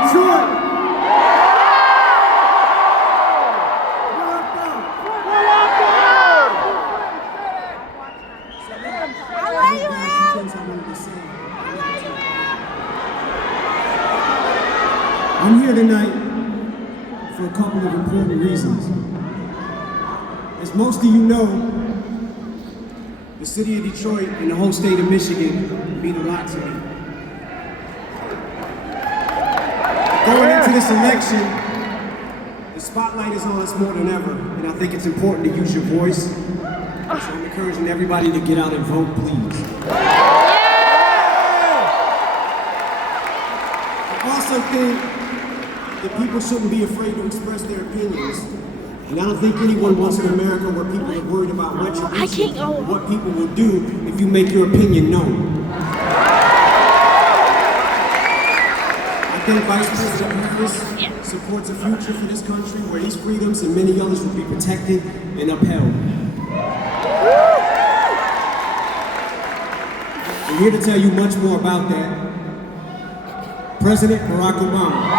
Detroit. I'm here tonight for a couple of important reasons. As most of you know, the city of Detroit and the whole state of Michigan mean a lot to me. Going into this election, the spotlight is on us more than ever, and I think it's important to use your voice. So I'm encouraging everybody to get out and vote, please. I also think that people shouldn't be afraid to express their opinions. And I don't think anyone wants an America where people are worried about what you're thinking or what people will do if you make your opinion known. I think Vice President Harris supports a future for this country where these freedoms and many others will be protected and upheld. I'm here to tell you much more about that. President Barack Obama.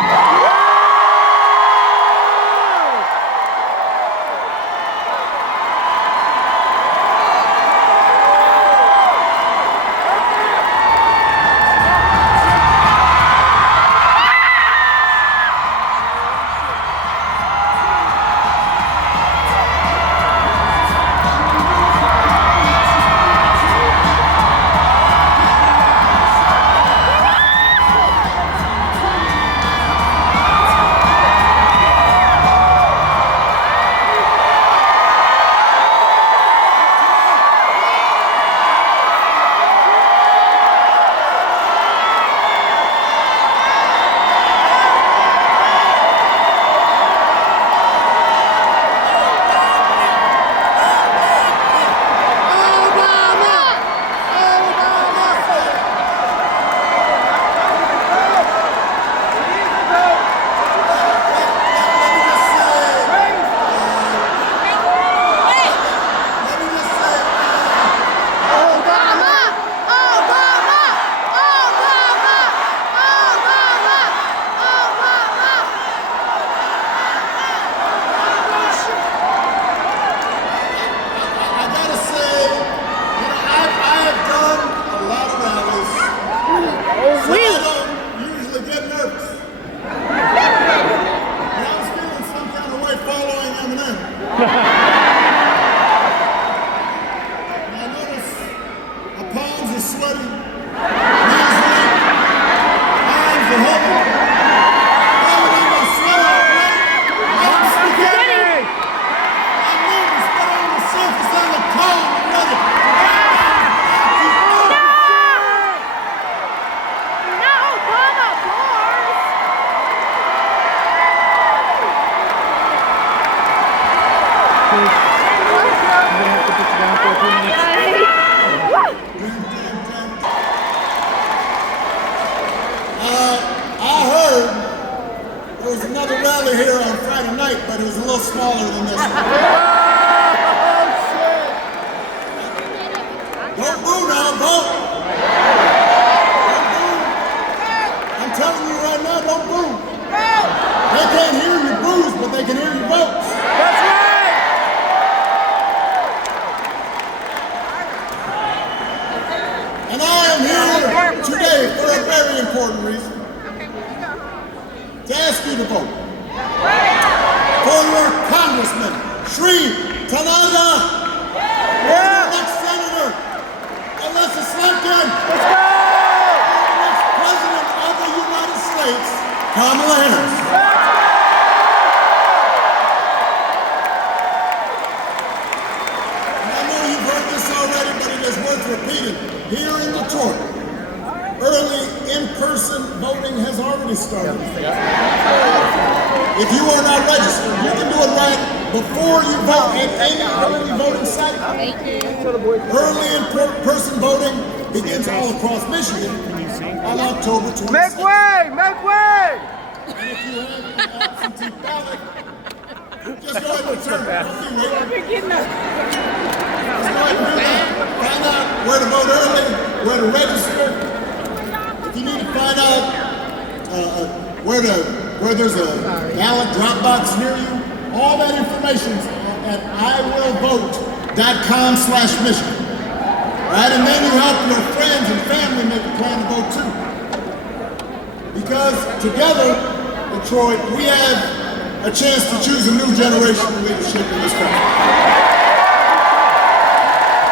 There was another rally here on Friday night, but it was a little smaller than this one. Don't boo now, vote! Don't boo! I'm telling you right now, don't boo! They can't hear your boos, but they can hear your votes. That's right! And I am here today for a very important reason. To ask you to vote for your Congressman, Shri Tanada, for your next Senator, Alyssa Slinkin, for your next President of the United States, Kamala Harris. And I know you've heard this already, but it is worth repeating. Here in Detroit, early in-person voting has already started. If you are not registered, you can do it right before you vote at any early voting site. Early in-person voting begins all across Michigan on October 22nd. Make way! Make way! And if you have an absentee ballot, just go ahead and return it. Don't be waiting. Just go ahead and do that. Find out where to vote early, where to register. If you need to find out where there's a ballot drop box near you. All that information's at iwillvote.com/Michigan. Right? And then you help your friends and family make a plan to vote too. Because together, Detroit, we have a chance to choose a new generation of leadership in this country.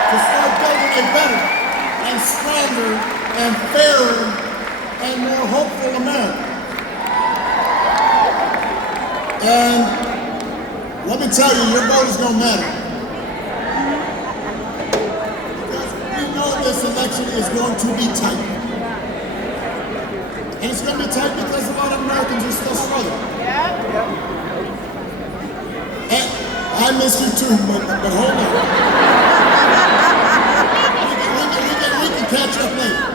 To start building a better and stronger and fairer and more hopeful America. And let me tell you, your vote is going to matter. Because we know this election is going to be tight. And it's going to be tight because a lot of Americans are still struggling. And I miss you too, but hold on. We can catch up later.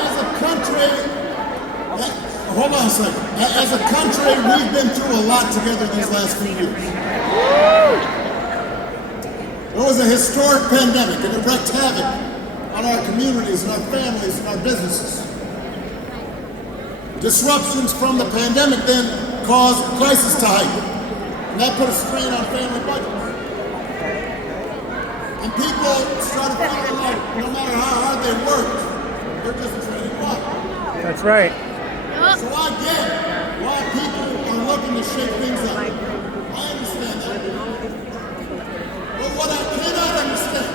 As a country, hold on a second. As a country, we've been through a lot together these last few years. It was a historic pandemic and it wreaked havoc on our communities and our families and our businesses. Disruptions from the pandemic then caused prices to hike, and that put a strain on family budgets. And people started feeling like no matter how hard they worked, they're just treated wrong. That's right. So I get why people are looking to shake things up. I understand that. But what I cannot understand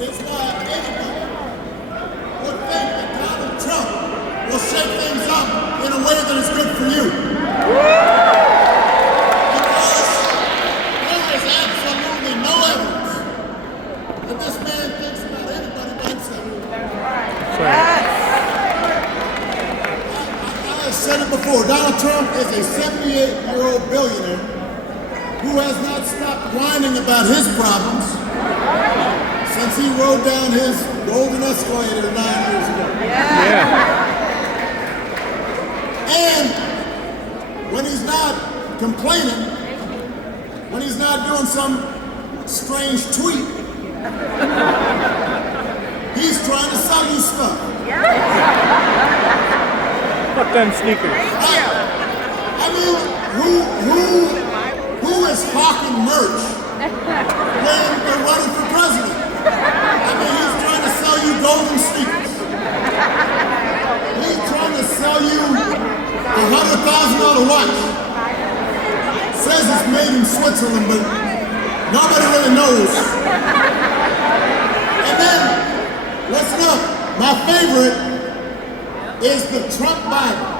is why anybody would think that Donald Trump will shake things up in a way that is good for you. Because there is absolutely no evidence that this man thinks about anybody but himself. I said it before, Donald Trump is a 78-year-old billionaire who has not stopped whining about his problems since he rode down his golden escalator 9 years ago. And when he's not complaining, when he's not doing some strange tweet, he's trying to sell you stuff. Fuck them sneakers. I mean, who is hawking merch when they're running for president? I mean, he's trying to sell you golden sneakers. He's trying to sell you a $100,000 watch. Says it's made in Switzerland, but nobody really knows. And then, listen up, my favorite is the Trump Bible.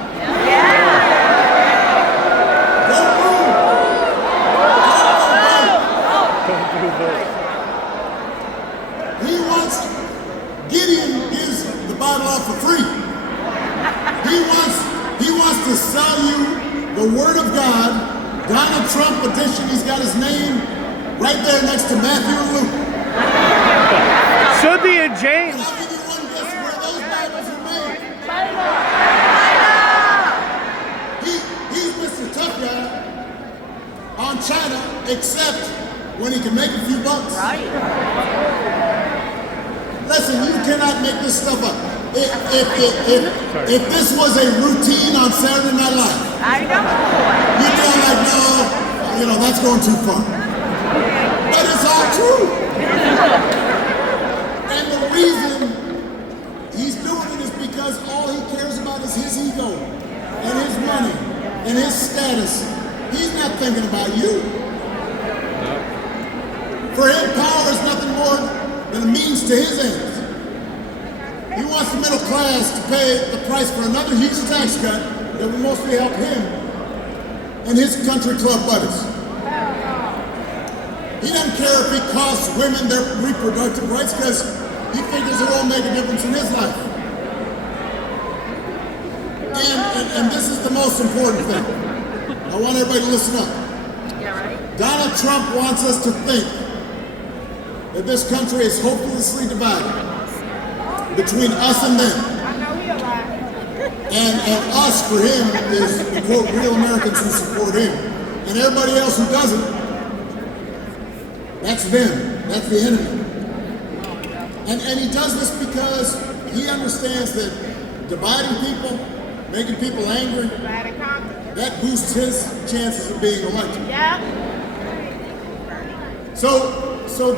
Don't move. He wants, Gideon gives the Bible out for free. He wants to sell you the Word of God, Donald Trump edition. He's got his name right there next to Matthew and Luke. Should be in James. I'll give you one guess where those Bibles are made. He's Mr. Tough Guy on China, except when he can make a few bucks. Listen, you cannot make this stuff up. If this was a routine on Saturday Night Live, you'd be like, no, that's going too far. But it's all true. And the reason he's doing it is because all he cares about is his ego and his money and his status. He's not thinking about you. For him, power is nothing more than a means to his ends. He wants the middle class to pay the price for another huge tax cut that will mostly help him and his country club buddies. He doesn't care if it costs women their reproductive rights because he figures it won't make a difference in his life. And this is the most important thing. I want everybody to listen up. Donald Trump wants us to think that this country is hopelessly divided between us and them. And us, for him, is the quote, real Americans who support him. And everybody else who doesn't, that's them. That's the enemy. And he does this because he understands that dividing people, making people angry, that boosts his chances of being elected. Yeah. So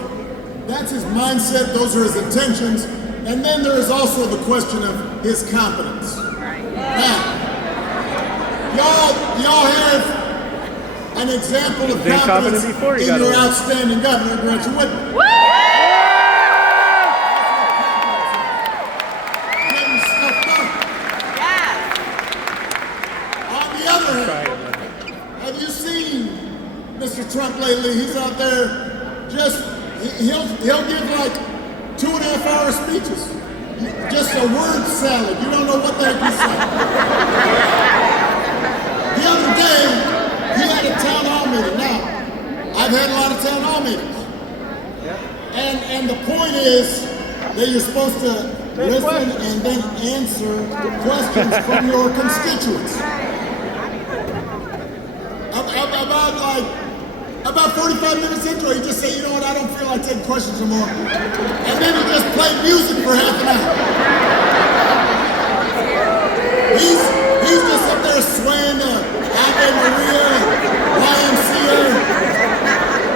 that's his mindset, those are his intentions, and then there is also the question of his competence. Now, y'all have an example of competence in your outstanding governor, Gretchen Whitmer. Getting stuff done. On the other hand, have you seen Mr. Trump lately? He's out there just, he'll give like 2.5-hour speeches. Just a word salad. You don't know what the heck he's saying. The other day, he had a town hall meeting. Now, I've had a lot of town hall meetings. And the point is that you're supposed to listen and then answer the questions from your constituents. About 45 minutes into it, he just said, you know what, I don't feel like taking questions anymore. And then he just played music for half an hour. He's just up there swaying the Ave Maria, YMCA.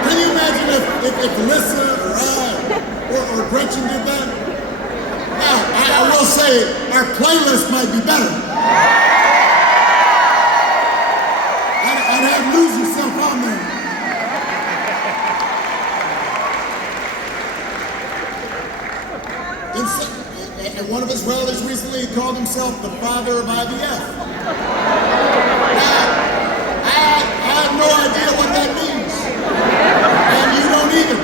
Can you imagine if Alyssa or I or Gretchen did that? Now, I will say, our playlist might be better. I'd have Lose Yourself on there. At one of his rallies recently, he called himself the father of IVF. Now, I have no idea what that means. And you don't either.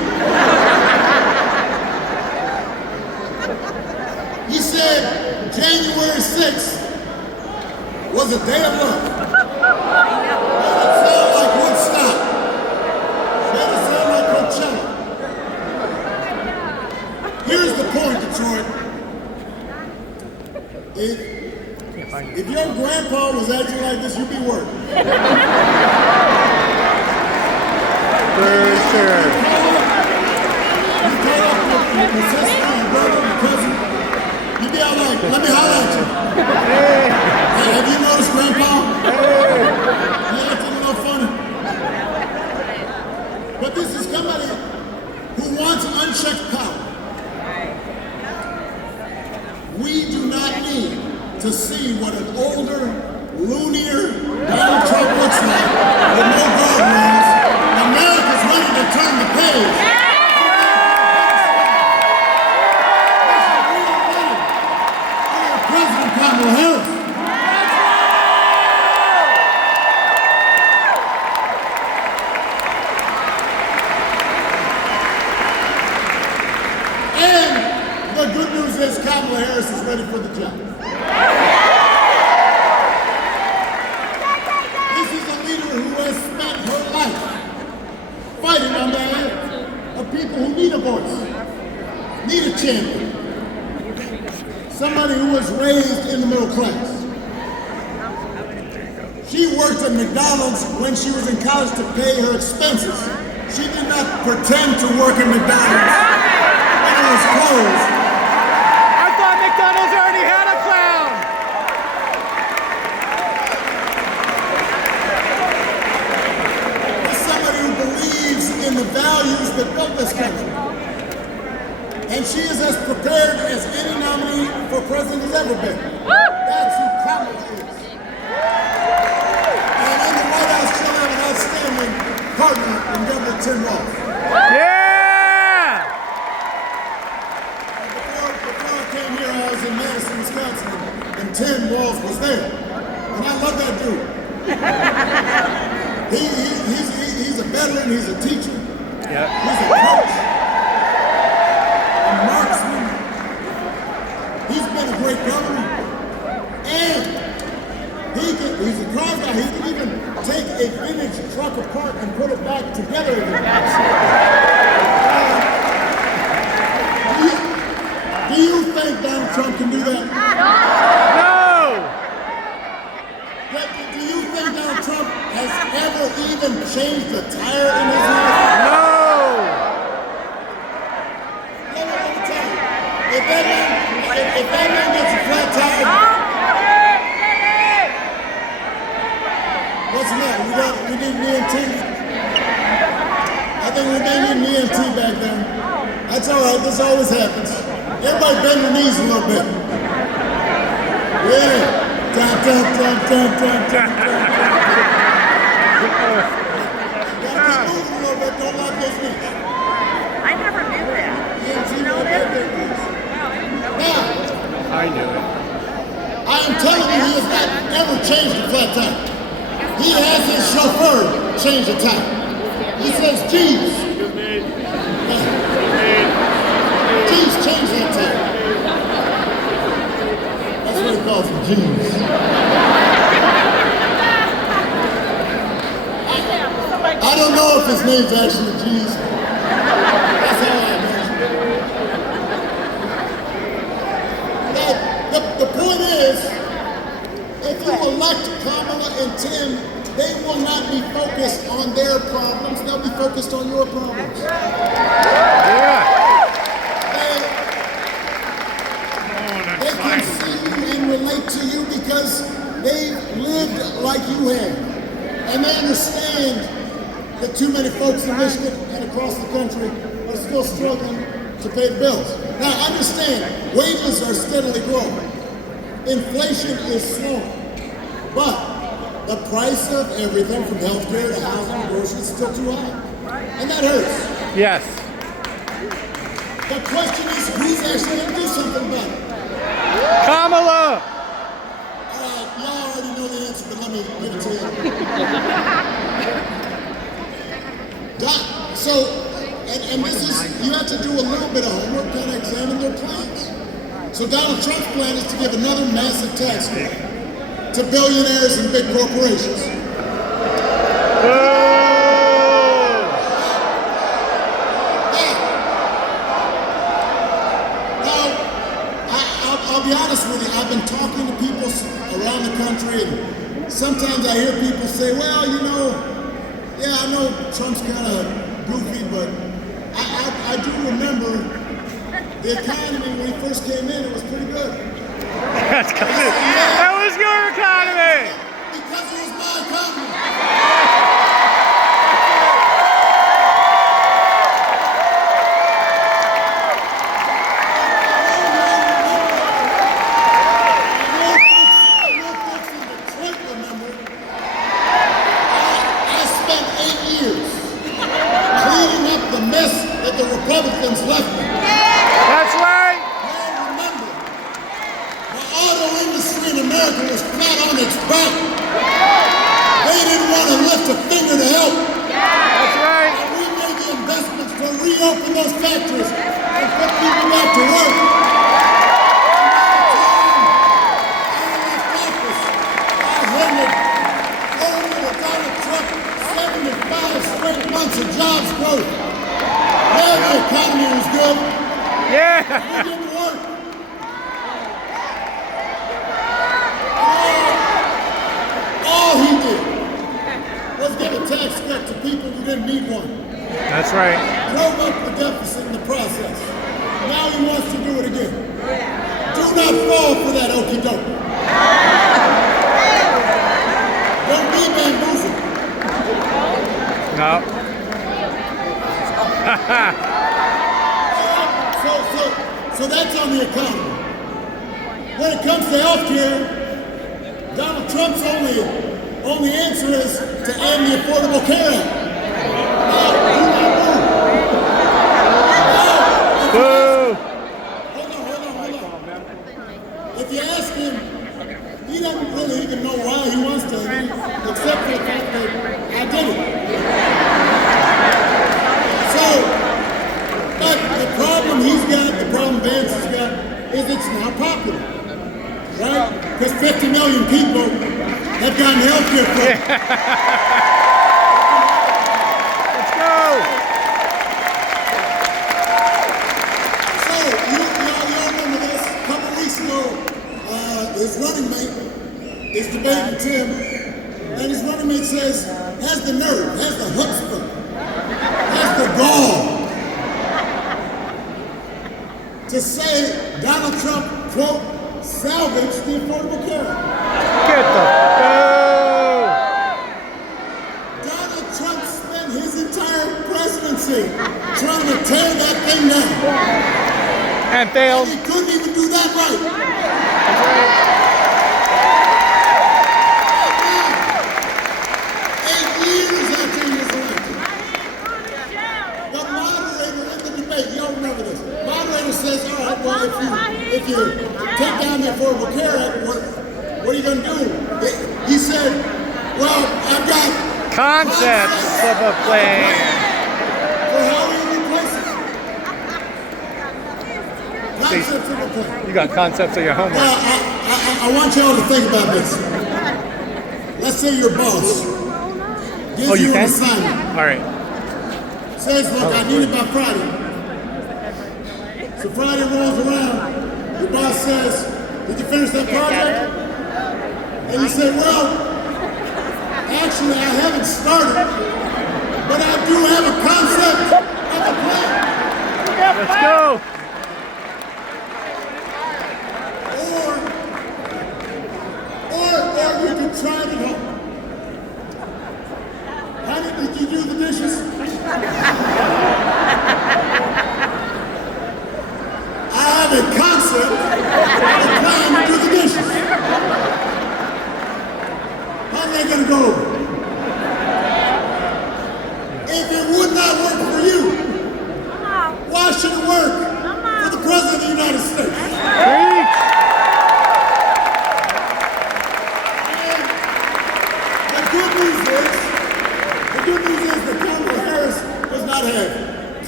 He said January 6th was a day of love. Made it sound like Woodstock. Made it sound like Coachella. Here's the point, Detroit. If your grandpa was acting like this, you'd be worried. For sure. You call up your sister, your brother, your cousin, you'd be all like, let me holler at you. Hey, have you noticed grandpa? He acting a little funny. But this is somebody who wants unchecked power. We do not need to see what an older, loonier Donald Trump looks like with no guardrails. America's ready to turn the page. President Kamala Harris. And the good news is Kamala Harris is ready for the job. This is a leader who has spent her life fighting on behalf of people who need a voice, need a champion. Somebody who was raised in the middle class. She worked at McDonald's when she was in college to pay her expenses. She did not pretend to work at McDonald's when it was closed. I thought McDonald's already had a clown. As somebody who believes in the values that built this country. And she is as prepared as any nominee for president has ever been. That's who Kamala is. And in the White House, she'll have an outstanding partner in Governor Tim Walz. Yeah! Before I came here, I was in Madison, Wisconsin, and Tim Walz was there. And I love that dude. He's a veteran, he's a teacher, he's a coach. Marksman. He's been a great governor. And he's a car guy. He can even take a vintage truck apart and put it back together again. Do you think Donald Trump can do that? No! Do you think Donald Trump has ever even changed a tire in his life? No! Let me tell you. If that man gets a flat tire, what's the matter? We need an EMT. I think we may need an EMT back there. That's all right. This always happens. Everybody bend your knees a little bit. Yeah. Dun, dun, dun, dun, dun, dun, dun. Gotta keep moving a little bit. Don't lock those knees. I never knew that. EMT You know right that? there, please. Now, I knew it. I am telling you, he has not ever changed the flat tire. He has his chauffeur change the tire. He says, "Geez, geez, change that tire." That's what he calls him, "Geez." I don't know if his name's actually Geez. That's how I imagine it. The point is, if you elect Kamala and Tim, they will not be focused on their problems. They'll be focused on your problems. Yeah. They can see you and relate to you because they've lived like you have. And they understand that too many folks in Michigan and across the country are still struggling to pay the bills. Now, understand, wages are steadily growing. Inflation is slow. But the price of everything from healthcare to housing to groceries is still too high. And that hurts. Yes. The question is, who's actually going to do something about it? Kamala. All right, y'all already know the answer, but let me give it to you. And this is, you have to do a little bit of homework, kind of examine their plans. So Donald Trump's plan is to give another massive tax cut to billionaires and big corporations. I'll be honest with you, I've been talking to people around the country, and sometimes I hear people say, well, you know, yeah, I know Trump's kind of goofy, but I do remember the economy when he first came in, it was pretty good. That was your economy. Because it was my economy. The Republicans left me. That's right. Now remember, the auto industry in America was flat on its back. They didn't want to lift a finger to help. That's right. And we made the investments to reopen those factories and put people back to work. Months of jobs growth. Well, the economy was good. Yeah. It didn't work. All he did was give a tax cut to people who didn't need one. That's right. Drove up the deficit in the process. Now he wants to do it again. Do not fall for that okie doke. Don't be bamboozled. No. So that's on the economy. When it comes to health care, Donald Trump's only answer is to end the Affordable Care Act. Hold on. If you ask him, he doesn't really even know why he wants to, except for the fact that I did it. But the problem he's got, the problem Vance has got, is it's not popular, right? Because 50 million people have gotten health care from it. Let's go. So, y'all remember this? A couple weeks ago, his running mate is debating Tim, and his running mate says, has the nerve, has the chutzpah, has the gall to say Donald Trump, quote, salvaged the Affordable Care Act. Get the Donald Trump spent his entire presidency trying to tear that thing down. and failed. He couldn't even do that right. That's right. 8 years after he was elected. The moderator in the debate, y'all remember this, moderator says, all right, well, if you take down the Affordable Care Act, what are you going to do? He said, well, I've got Concepts of a plan. for how we replace it. Concepts of a plan. You got concepts of your Now, homework. I want y'all to think about this. Let's say your boss gives Oh, you you an can? assignment. All right. Says, look, I need it by Friday. So Friday rolls around, your boss says, did you finish that project? And you say, well, actually I haven't started, but I do have a concept of a plan. Let's go. Or you can try it at home. Honey, did you do the dishes? I have a concept of a plan to do the dishes. How's that gonna go? If it would not work for you, why should it work for the President of the United States? Preach. The good news is that Kamala Harris does not have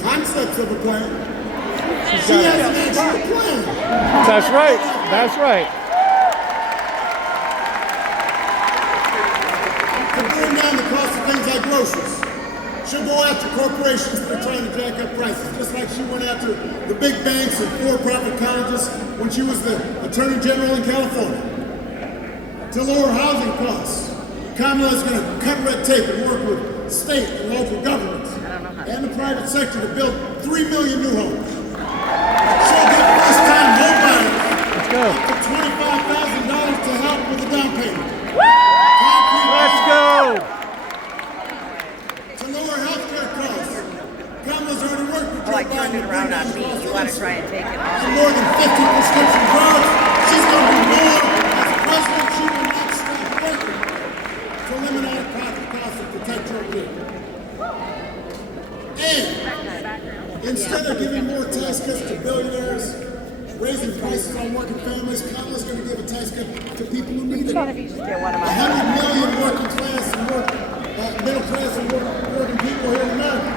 concepts of a plan. She has an actual plan. That's right. That's right. To bring down the cost of things like groceries. She'll go after corporations that are trying to jack up prices, just like she went after the big banks and for-profit colleges when she was the Attorney General in California. To lower housing costs, Kamala is going to cut red tape and work with state and local governments and the private sector to build 3 million new homes. She'll give first-time home buyers Let's go. up to $25,000 to help with the down payment. Let's go. To lower healthcare costs, Kamala's already worked with Joe Oh, I turned Biden it to around bring on down the me. cost You of want to insulin. try and take it off? And more than 50 prescription drugs. She's going to do more. As president, she will not stop working to eliminate out-of-pocket costs and protect your people. And instead of giving more tax cuts to billionaires, raising prices on working families, Kamala's going to give a tax cut to people who need it. If you just get one of 100 mine. million working class and middle class and working people here in America.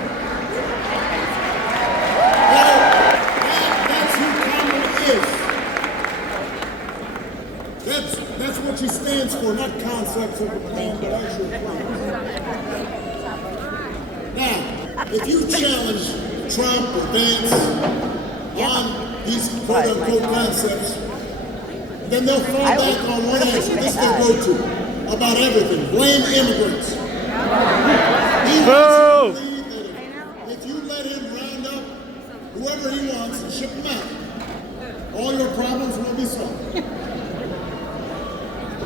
That's who Kamala is. That's what she stands for, not concepts of a plan, but actual plans. Now, if you challenge Trump or Vance on these quote-unquote concepts, then they'll fall back on one answer. This is their go-to about everything. Blame immigrants. He wants to believe that if you let him round up whoever he wants and ship them out, all your problems will be solved.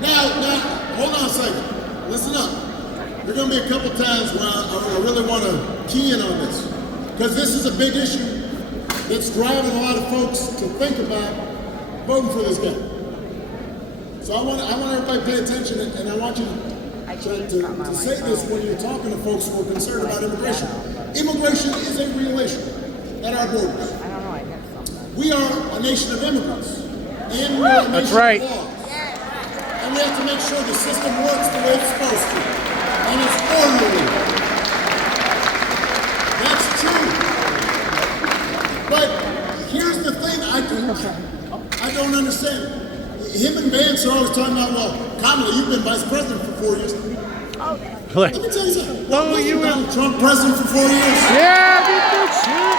Now, hold on a second. Listen up. There are going to be a couple times where I really want to key in on this, because this is a big issue that's driving a lot of folks to think about voting for this guy. So I want everybody to pay attention, and I want you to say this when you're talking to folks who are concerned about immigration. Immigration is a real issue at our borders. We are a nation of immigrants, and we are a nation right. of laws. And we have to make sure the system works the way it's supposed to, and it's orderly. That's true. But here's the thing I don't understand. Him and Vance are always talking about, well, Kamala, you've been vice president for 4 years. Let me tell you something. Wasn't Donald Trump president for 4 years? Yeah, we do shit.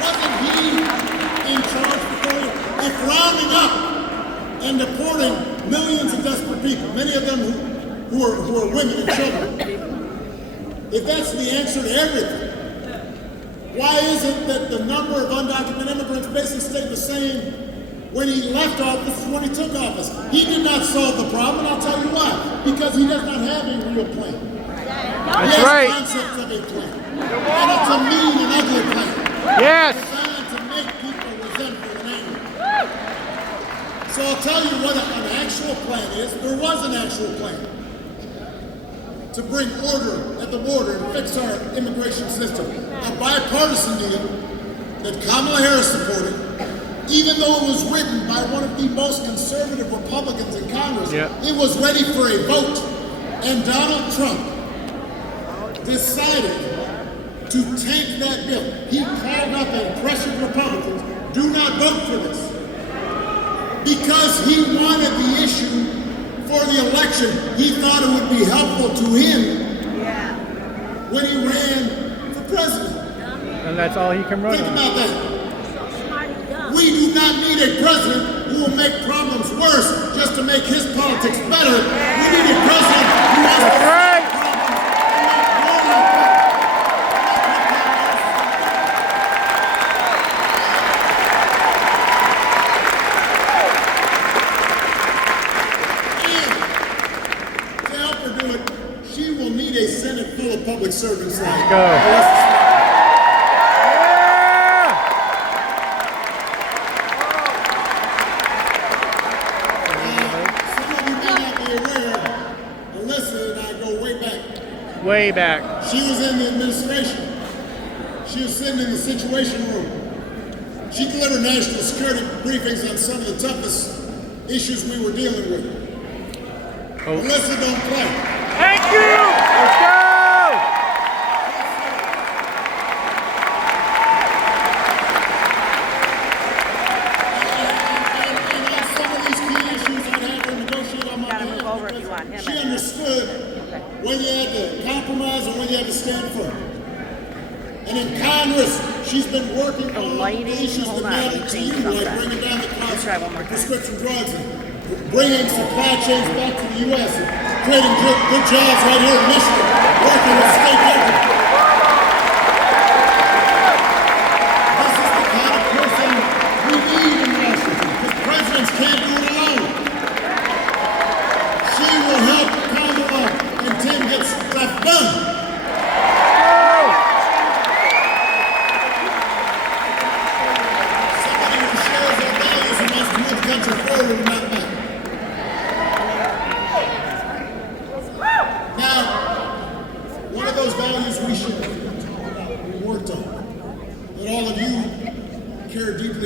Wasn't he in charge for 4 years? If rounding up and deporting millions of desperate people, many of them who are women and children, if that's the answer to everything, Why is it that the number of undocumented immigrants basically stayed the same when he left office as when he took office? He did not solve the problem, and I'll tell you why. Because he does not have a real plan. That's he has right. concepts of a plan. And it's a mean and ugly plan. Yes. Designed to make people resentful and angry. So I'll tell you what an actual plan is. There was an actual plan to bring order at the border and fix our immigration system. A bipartisan deal that Kamala Harris supported, even though it was written by one of the most conservative Republicans in Congress. Yeah. It was ready for a vote. And Donald Trump decided to tank that bill. He called up and pressured Republicans, do not vote for this. Because he wanted the issue for the election. He thought it would be helpful to him when he ran for president. And that's all he can run Think on. about that. We do not need a president who will make problems worse just to make his politics better. We need a president who has to That's right. public servants. Let's go. Way back. She was in the administration. She was sitting in the Situation Room. She delivered national security briefings on some of the toughest issues we were dealing with. Oh. Melissa, don't play. Thank you! Let's go! And on some of these key issues, I'd have her negotiate on my Gotta move behalf over if you want him. she understood when you had to compromise and when you had to stand firm. And in Congress, she's been working on lighting, the issues that hold on, matter let to me you, change like something. bringing down the cost try one more of time. prescription drugs and bringing supply chains back to the U.S. and creating good jobs right here in Michigan, working with state government. This is the kind of person we need in Washington, because presidents can't do it alone. She will help Kamala and Tim get stuff done.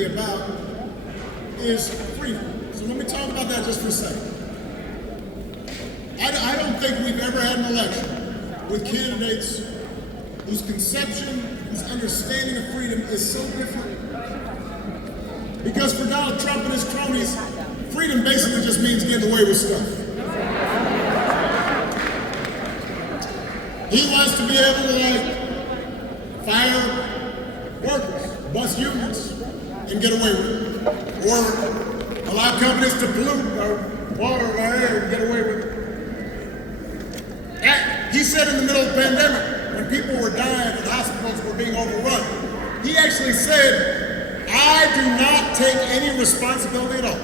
About is freedom. So let me talk about that just for a second. I don't think we've ever had an election with candidates whose conception, whose understanding of freedom is so different. Because for Donald Trump and his cronies, freedom basically just means getting away with stuff. He wants to be able to fire workers, bust unions, and get away with it. Or allow companies to pollute our water and our air and get away with it. He said in the middle of the pandemic, when people were dying and hospitals were being overrun, he actually said, I do not take any responsibility at all.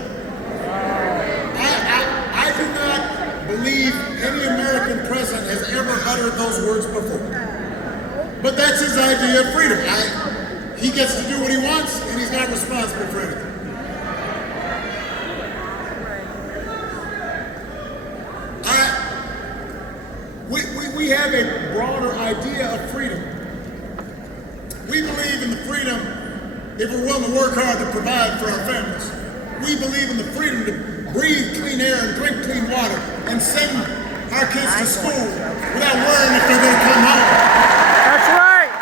I do not believe any American president has ever uttered those words before. But that's his idea of freedom. He gets to do what he wants, and he's not responsible for anything. We have a broader idea of freedom. We believe in the freedom if we're willing to work hard to provide for our families. We believe in the freedom to breathe clean air and drink clean water and send our kids to school without worrying if they're going to come home. That's right.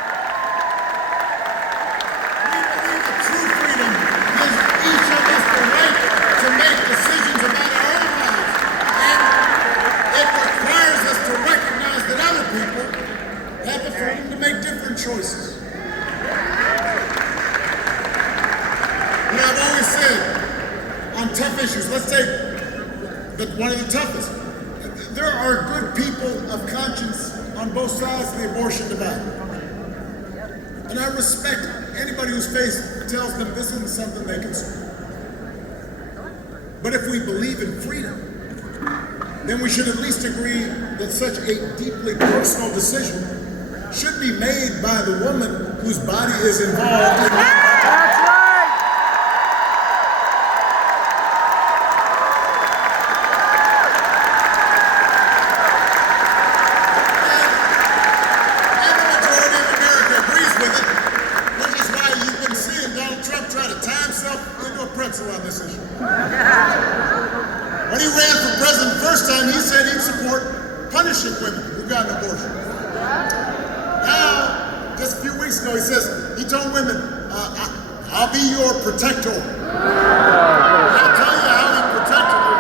Choices. I've always said on tough issues, let's take one of the toughest. There are good people of conscience on both sides of the abortion debate. And I respect anybody whose faith tells them this isn't something they can support. But if we believe in freedom, then we should at least agree that such a deeply personal decision should be made by the woman whose body is involved in That's right! And the majority of America agrees with it, which is why you've been seeing Donald Trump try to tie himself into a pretzel on this issue. When he ran for president the first time, he said he'd support punishing women who got an abortion. Now, just a few weeks ago, he told women, I'll be your protector. I'll tell you how he protected you.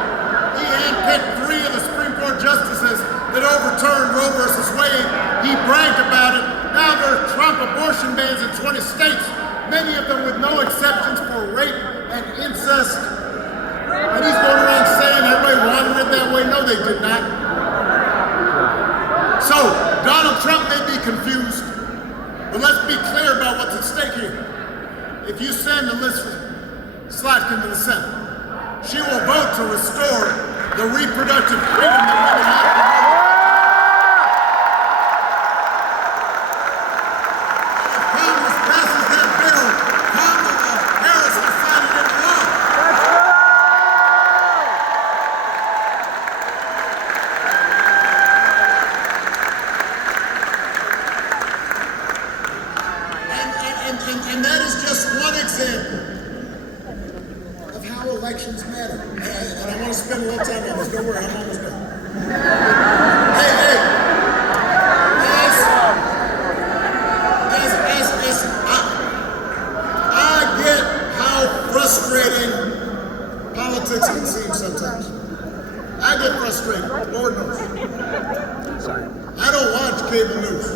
He handpicked 3 of the Supreme Court justices that overturned Roe versus Wade. He bragged about it. Now there are Trump abortion bans in 20 states, many of them with no exceptions for rape and incest. And he's going around saying everybody wanted it that way. No, they did not. So, Donald Trump may be confused, but let's be clear about what's at stake here. If you send Elizabeth Slotkin to the Senate, she will vote to restore the reproductive freedom that women have. If Congress passes that bill, Kamala Harris will sign it into law. And that is just one example of how elections matter. And I want to spend a little time on this. Don't worry, I'm almost done. Hey, I get how frustrating politics can seem sometimes. I get frustrated, Lord knows. I don't watch cable news.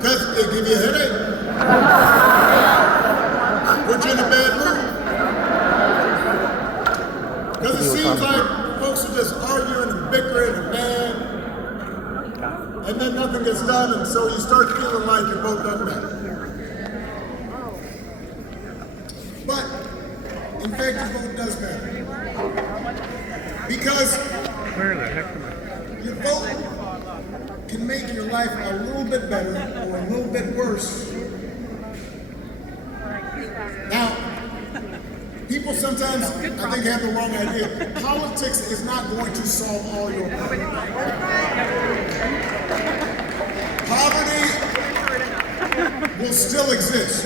Because they give you a headache. Put you in a bad mood. Because it seems like folks are just arguing and bickering and mad. And then nothing gets done, and so you start feeling like your vote doesn't matter. But, in fact, your vote does matter. Because your vote can make your life a little bit better or a little bit worse. Now, people sometimes, I think, have the wrong idea. Politics is not going to solve all your problems. Poverty will still exist,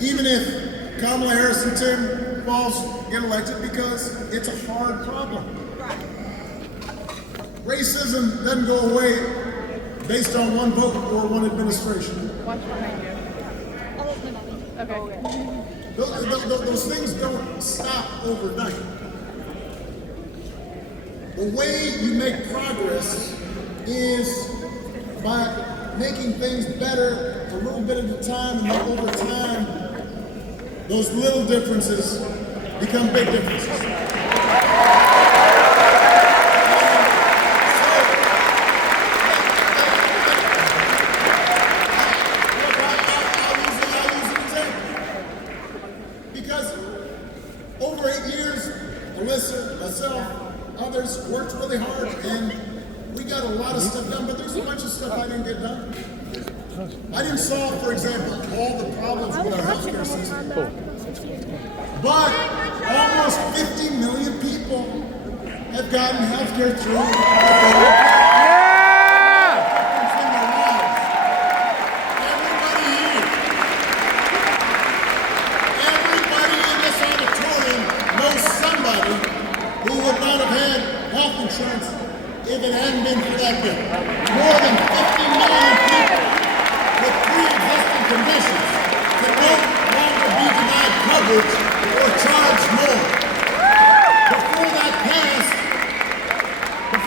even if Kamala Harris and Tim Walz get elected, because it's a hard problem. Racism doesn't go away based on one vote or one administration. Those things don't stop overnight. The way you make progress is by making things better a little bit at a time, and then over time, those little differences become big differences. Others worked really hard, and we got a lot of stuff done, but there's a bunch of stuff I didn't get done. I didn't solve, for example, all the problems with our healthcare system. But almost 50 million people have gotten healthcare through the federal. Who would not have had health insurance if it hadn't been for that bill. More than 50 million people with pre-existing conditions can no longer be denied coverage or charged more. Before that passed, if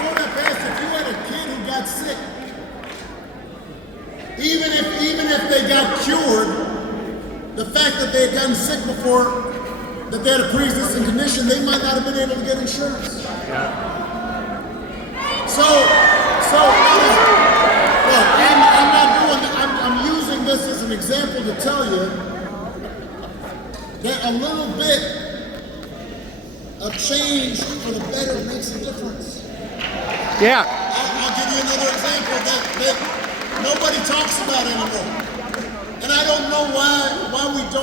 you had a kid who got sick, even if they got cured, the fact that they had gotten sick before, that they had a pre-existing condition, they might not have been able to get insurance. So, look, I'm not doing that. I'm an example to tell you that a little bit of change for the better makes a difference. Yeah. I'll give you another example that nobody talks about anymore. And I don't know why we don't